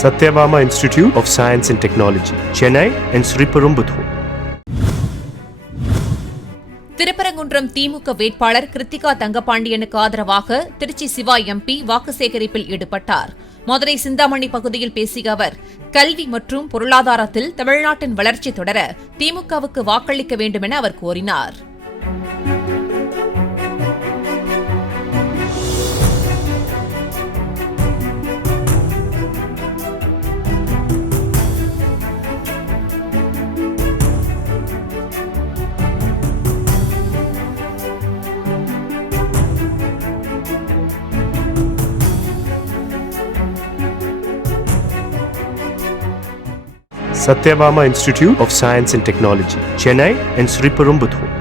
Satyabama Institute of Science and Technology, Chennai and Sriperumbudur. Thiruparankundram திமுக வேட்பாளர் கிருத்திகா தங்கபாண்டியனுக்கு ஆதரவாக திருச்சி சிவா எம்பி வாக்கு சேகரிப்பில் ஈடுபட்டார். மதுரை சிந்தாமணி பகுதியில் பேசிய அவர், கல்வி மற்றும் பொருளாதாரத்தில் தமிழ்நாட்டின் வளர்ச்சி தொடர திமுகவுக்கு வாக்களிக்க வேண்டும் என அவர் கோரினார். Satyabama Institute of Science and Technology, Chennai and Sriperumbudur.